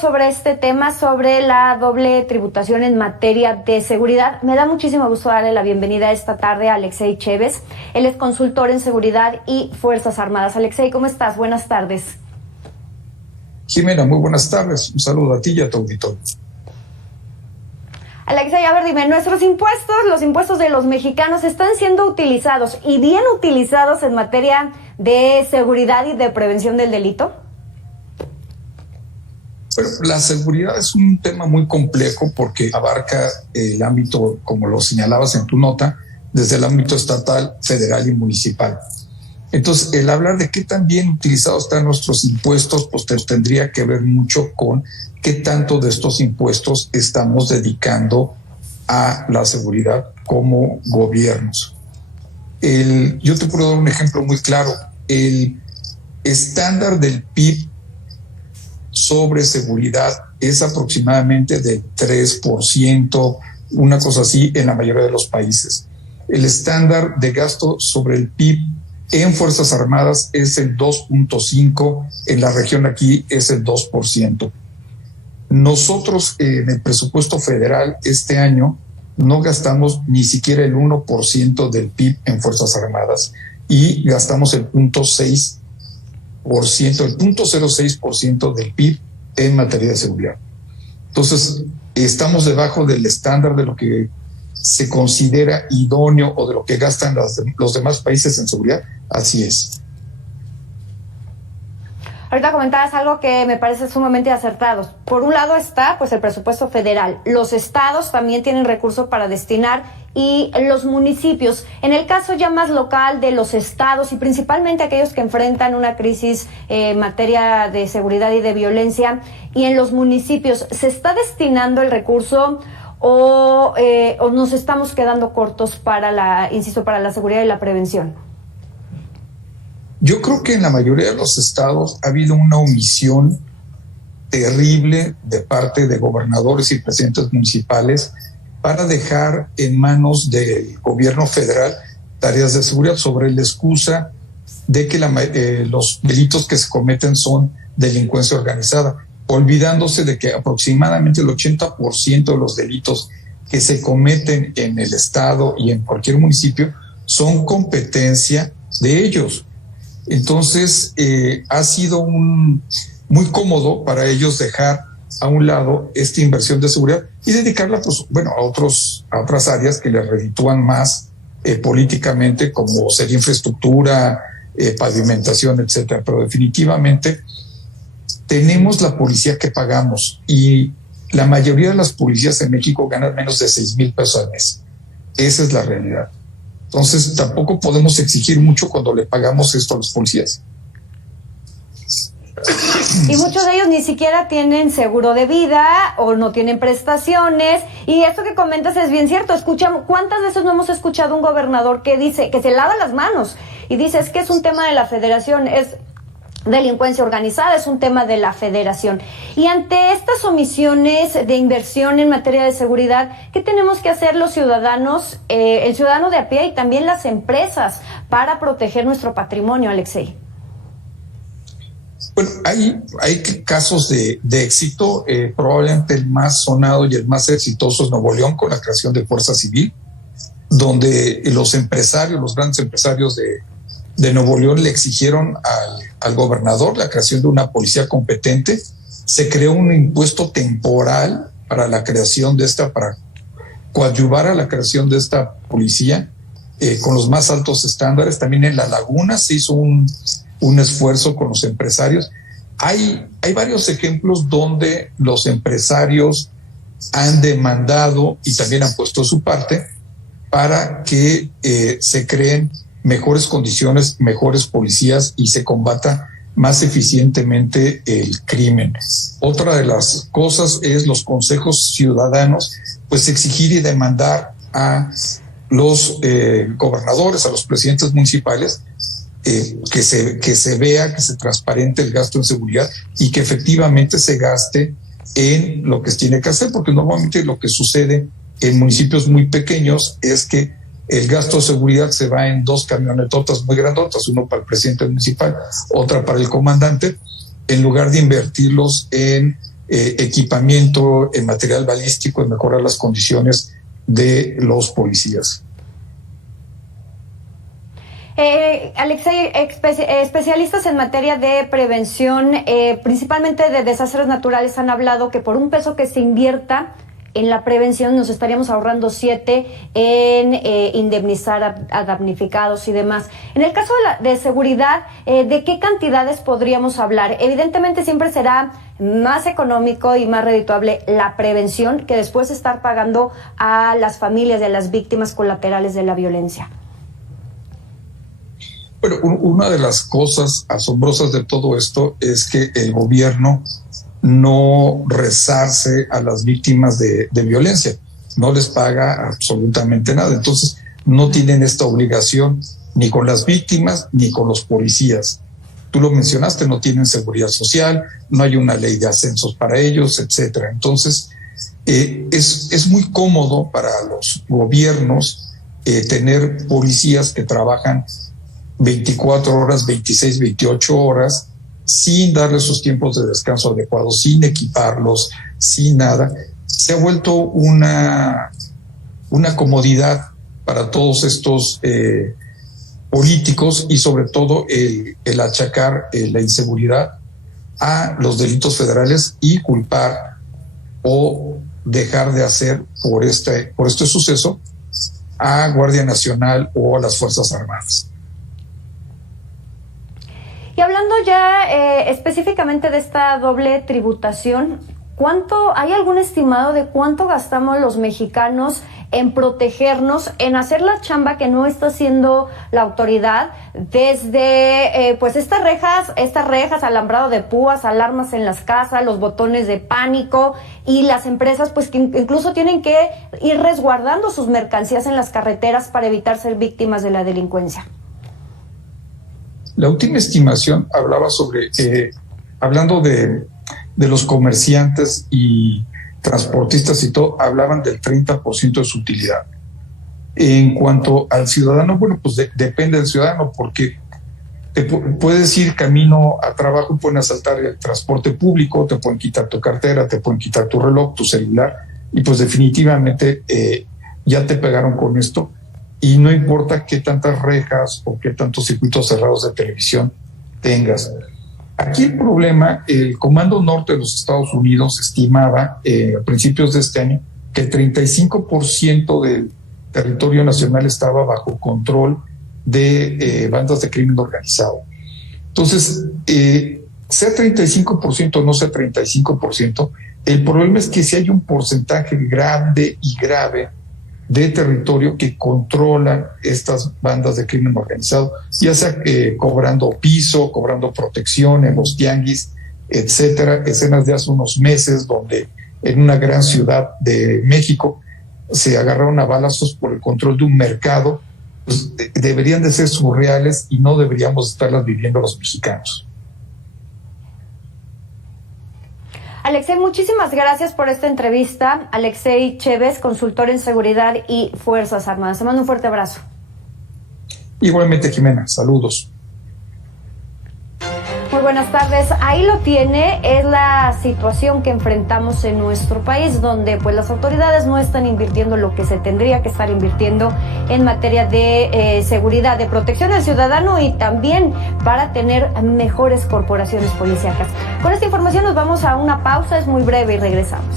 Sobre este tema, sobre la doble tributación en materia de seguridad. Me da muchísimo gusto darle la bienvenida esta tarde a Alexei Chévez. Él es consultor en seguridad y Fuerzas Armadas. Alexei, ¿cómo estás? Buenas tardes. Jimena, muy buenas tardes. Un saludo a ti y a tu auditorio. Alexei, a ver, dime, nuestros impuestos, los impuestos de los mexicanos están siendo utilizados y bien utilizados en materia de seguridad y de prevención del delito. Bueno, la seguridad es un tema muy complejo porque abarca el ámbito, como lo señalabas en tu nota, desde el ámbito estatal, federal y municipal. Entonces, el hablar de qué tan bien utilizados están nuestros impuestos, pues tendría que ver mucho con qué tanto de estos impuestos estamos dedicando a la seguridad como gobiernos. Yo te puedo dar un ejemplo muy claro. El estándar del PIB sobre seguridad es aproximadamente de 3%, una cosa así en la mayoría de los países. El estándar de gasto sobre el PIB en Fuerzas Armadas es el 2.5%, en la región aquí es el 2%. Nosotros en el presupuesto federal este año no gastamos ni siquiera el 1% del PIB en Fuerzas Armadas y gastamos el 0.06% del PIB en materia de seguridad. Entonces, estamos debajo del estándar de lo que se considera idóneo o de lo que gastan los demás países en seguridad. Así es. Ahorita comentabas algo que me parece sumamente acertado. Por un lado está pues el presupuesto federal. Los estados también tienen recursos para destinar y los municipios. En el caso ya más local de los estados y principalmente aquellos que enfrentan una crisis en materia de seguridad y de violencia, y en los municipios, ¿se está destinando el recurso o nos estamos quedando cortos para la seguridad y la prevención? Yo creo que en la mayoría de los estados ha habido una omisión terrible de parte de gobernadores y presidentes municipales para dejar en manos del gobierno federal tareas de seguridad sobre la excusa de que los delitos que se cometen son delincuencia organizada, olvidándose de que aproximadamente el 80% de los delitos que se cometen en el estado y en cualquier municipio son competencia de ellos. Entonces, ha sido muy cómodo para ellos dejar a un lado esta inversión de seguridad y dedicarla, pues, bueno, a otras áreas que les reditúan más políticamente, como sería infraestructura, pavimentación, etcétera. Pero definitivamente tenemos la policía que pagamos y la mayoría de las policías en México ganan menos de 6,000 pesos al mes. Esa es la realidad. Entonces, tampoco podemos exigir mucho cuando le pagamos esto a los policías. Y muchos de ellos ni siquiera tienen seguro de vida o no tienen prestaciones. Y esto que comentas es bien cierto. ¿Cuántas veces no hemos escuchado un gobernador que dice, que se lava las manos y dice, es que es un tema de la federación, es delincuencia organizada, es un tema de la federación? Y ante estas omisiones de inversión en materia de seguridad, ¿qué tenemos que hacer los ciudadanos, el ciudadano de a pie y también las empresas para proteger nuestro patrimonio, Alexei? Bueno, hay casos de éxito. Probablemente el más sonado y el más exitoso es Nuevo León, con la creación de Fuerza Civil, donde los grandes empresarios de Nuevo León le exigieron al gobernador la creación de una policía competente. Se creó un impuesto temporal para la creación de para coadyuvar a la creación de esta policía con los más altos estándares. También en La Laguna se hizo un esfuerzo con los empresarios. Hay varios ejemplos donde los empresarios han demandado y también han puesto su parte para que se creen mejores condiciones, mejores policías y se combata más eficientemente el crimen. Otra de las cosas es los consejos ciudadanos, pues exigir y demandar a los gobernadores, a los presidentes municipales, que se vea, que se transparente el gasto en seguridad y que efectivamente se gaste en lo que se tiene que hacer, porque normalmente lo que sucede en municipios muy pequeños es que el gasto de seguridad se va en 2 camionetotas muy grandotas, uno para el presidente municipal, otra para el comandante, en lugar de invertirlos en equipamiento, en material balístico, en mejorar las condiciones de los policías. Alexei, especialistas en materia de prevención, principalmente de desastres naturales, han hablado que por un peso que se invierta en la prevención nos estaríamos ahorrando 7 en indemnizar a damnificados y demás. En el caso de seguridad, ¿de qué cantidades podríamos hablar? Evidentemente siempre será más económico y más redituable la prevención que después estar pagando a las familias de las víctimas colaterales de la violencia. Bueno, una de las cosas asombrosas de todo esto es que el gobierno no resarce a las víctimas de violencia, no les paga absolutamente nada. Entonces, no tienen esta obligación ni con las víctimas ni con los policías. Tú lo mencionaste, no tienen seguridad social, no hay una ley de ascensos para ellos, etcétera. Entonces, es muy cómodo para los gobiernos tener policías que trabajan 24 horas, 26, 28 horas, sin darles sus tiempos de descanso adecuados, sin equiparlos, sin nada. Se ha vuelto una comodidad para todos estos políticos y sobre todo el achacar la inseguridad a los delitos federales y culpar o dejar de hacer por este suceso a Guardia Nacional o a las Fuerzas Armadas. Y hablando ya específicamente de esta doble tributación, ¿hay algún estimado de cuánto gastamos los mexicanos en protegernos, en hacer la chamba que no está haciendo la autoridad, desde pues estas rejas, alambrado de púas, alarmas en las casas, los botones de pánico, y las empresas pues que incluso tienen que ir resguardando sus mercancías en las carreteras para evitar ser víctimas de la delincuencia? La última estimación hablaba sobre, hablando de los comerciantes y transportistas y todo, hablaban del 30% de su utilidad. En cuanto al ciudadano, bueno, pues depende del ciudadano, porque te puedes ir camino a trabajo, pueden asaltar el transporte público, te pueden quitar tu cartera, te pueden quitar tu reloj, tu celular, y pues definitivamente ya te pegaron con esto. Y no importa qué tantas rejas o qué tantos circuitos cerrados de televisión tengas. Aquí el problema, el Comando Norte de los Estados Unidos estimaba a principios de este año que el 35% del territorio nacional estaba bajo control de bandas de crimen organizado. Entonces, sea 35% o no sea 35%, el problema es que si hay un porcentaje grande y grave de territorio que controlan estas bandas de crimen organizado, ya sea cobrando piso, cobrando protección en los tianguis, etcétera. Escenas de hace unos meses donde en una gran ciudad de México se agarraron a balazos por el control de un mercado, pues deberían de ser surreales y no deberíamos estarlas viviendo los mexicanos. Alexei, muchísimas gracias por esta entrevista. Alexei Chévez, consultor en seguridad y Fuerzas Armadas. Te mando un fuerte abrazo. Igualmente, Jimena. Saludos. Muy buenas tardes. Ahí lo tiene, es la situación que enfrentamos en nuestro país, donde pues las autoridades no están invirtiendo lo que se tendría que estar invirtiendo en materia de seguridad, de protección del ciudadano y también para tener mejores corporaciones policíacas. Con esta información nos vamos a una pausa, es muy breve y regresamos.